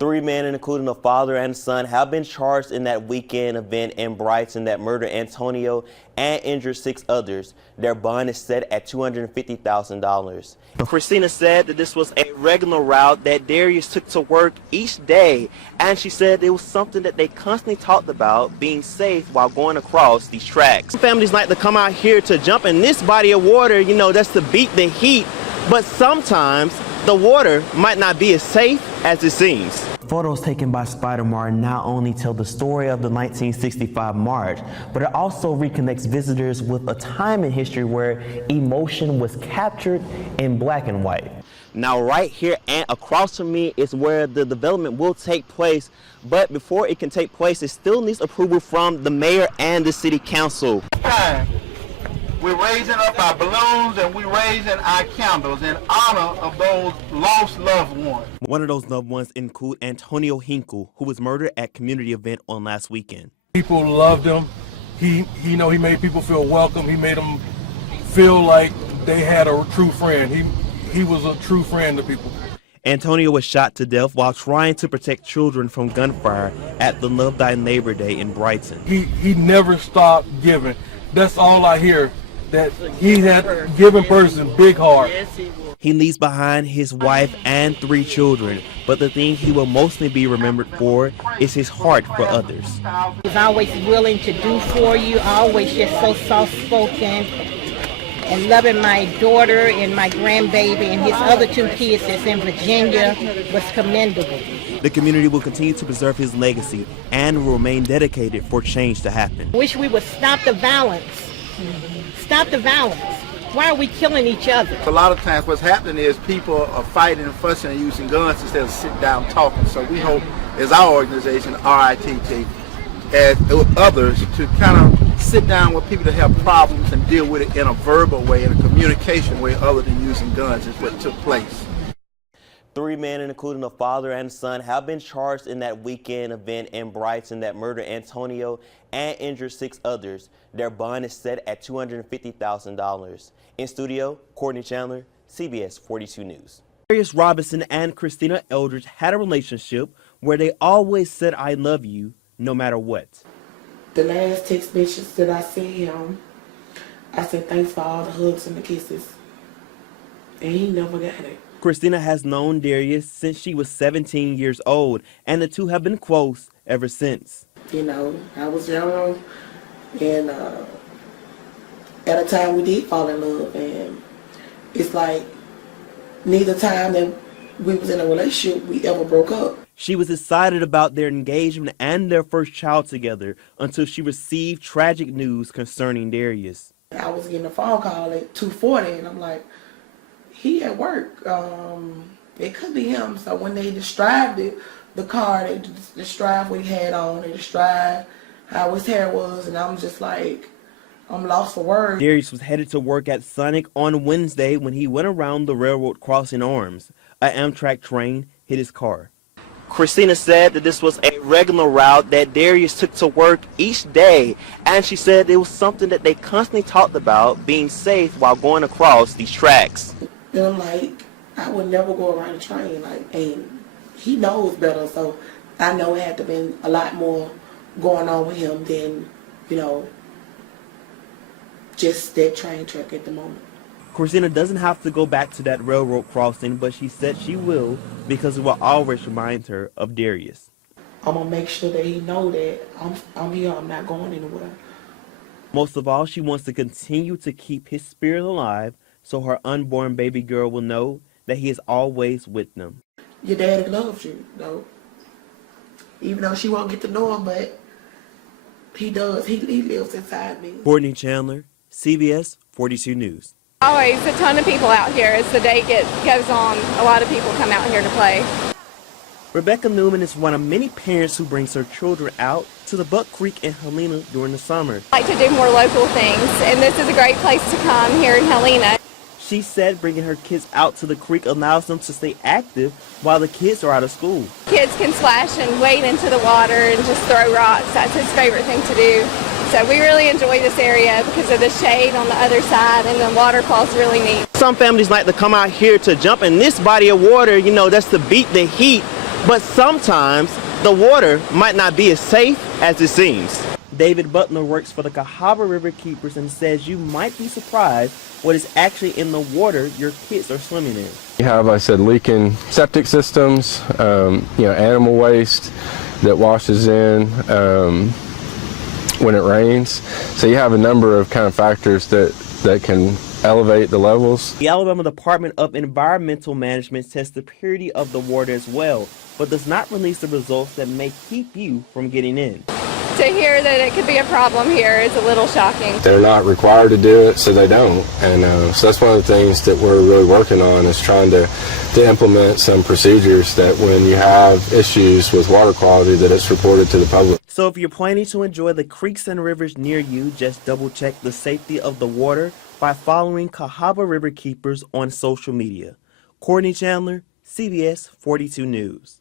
Three men, including a father and son, have been charged in that weekend event in Brighton that murdered Antonio and injured 6 others. Their bond is set at $250,000. Christina said that this was a regular route that Darius took to work each day, and she said it was something that they constantly talked about, being safe while going across these tracks. Families like to come out here to jump in this body of water, you know, that's to beat the heat, but sometimes the water might not be as safe as it seems. Photos taken by Spider-Mart not only tell the story of the 1965 march, but it also reconnects visitors with a time in history where emotion was captured in black and white. Now right here and across from me is where the development will take place, but before it can take place, it still needs approval from the mayor and the city council. We're raising up our balloons and we're raising our candles in honor of those lost loved ones. One of those loved ones include Antonio Hinkle, who was murdered at community event on last weekend. People loved him. He made people feel welcome. He made them feel like they had a true friend. He was a true friend to people. Antonio was shot to death while trying to protect children from gunfire at the Love Thy Neighbor Day in Brighton. He never stopped giving. That's all I hear. That he had a given person, big heart. He leaves behind his wife and 3 children, but the thing he will mostly be remembered for is his heart for others. He's always willing to do for you, always just so soft-spoken, and loving my daughter and my grandbaby and his other 2 kids that's in Virginia was commendable. The community will continue to preserve his legacy and will remain dedicated for change to happen. Wish we would stop the violence. Stop the violence. Why are we killing each other? A lot of times what's happening is people are fighting and fussing and using guns instead of sitting down talking. So we hope, as our organization, RITT, as others, to kind of sit down with people that have problems and deal with it in a verbal way, in a communication way, other than using guns is what took place. 3 men, including a father and son, have been charged in that weekend event in Brighton that murdered Antonio and injured 6 others. Their bond is set at $250,000. In studio, Courtney Chandler, CBS 42 News. Darius Robinson and Christina Eldridge had a relationship where they always said, "I love you," no matter what. The last text message that I sent him, I said thanks for all the hugs and the kisses. And he never got it. Christina has known Darius since she was 17 years old, and the two have been close ever since. You know, I was young, and at a time we did fall in love, and it's like neither time that we was in a relationship we ever broke up. She was excited about their engagement and their first child together until she received tragic news concerning Darius. I was getting a phone call at 2:40, and I'm like, he at work. It could be him. So when they described it, the car, they described what he had on, they described how his hair was, and I'm just like, I'm lost for words. Darius was headed to work at Sonic on Wednesday when he went around the railroad crossing arms. An Amtrak train hit his car. Christina said that this was a regular route that Darius took to work each day, and she said it was something that they constantly talked about, being safe while going across these tracks. And I'm like, I would never go around the train, like, and he knows better, so I know it had to been a lot more going on with him than, you know, just that train track at the moment. Christina doesn't have to go back to that railroad crossing, but she said she will because it will always remind her of Darius. I'm going to make sure that he know that I'm here, I'm not going anywhere. Most of all, she wants to continue to keep his spirit alive so her unborn baby girl will know that he is always with them. Your daddy loves you, though. Even though she won't get to know him, but he does. He lives inside me. Courtney Chandler, CBS 42 News. Always a ton of people out here. As the day goes on, a lot of people come out here to play. Rebecca Newman is one of many parents who brings her children out to the Buck Creek in Helena during the summer. I like to do more local things, and this is a great place to come here in Helena. She said bringing her kids out to the creek allows them to stay active while the kids are out of school. Kids can splash and wade into the water and just throw rocks. That's his favorite thing to do. So we really enjoy this area because of the shade on the other side, and the waterfall's really neat. Some families like to come out here to jump in this body of water, you know, that's to beat the heat. But sometimes the water might not be as safe as it seems. David Butler works for the Cahaba River Keepers and says you might be surprised what is actually in the water your kids are swimming in. You have, like I said, leaking septic systems, animal waste that washes in when it rains. So you have a number of kind of factors that can elevate the levels. The Alabama Department of Environmental Management tests the purity of the water as well, but does not release the results that may keep you from getting in. To hear that it could be a problem here is a little shocking. They're not required to do it, so they don't. And so that's one of the things that we're really working on, is trying to implement some procedures that when you have issues with water quality, that it's reported to the public. So if you're planning to enjoy the creeks and rivers near you, just double check the safety of the water by following Cahaba River Keepers on social media. Courtney Chandler, CBS 42 News.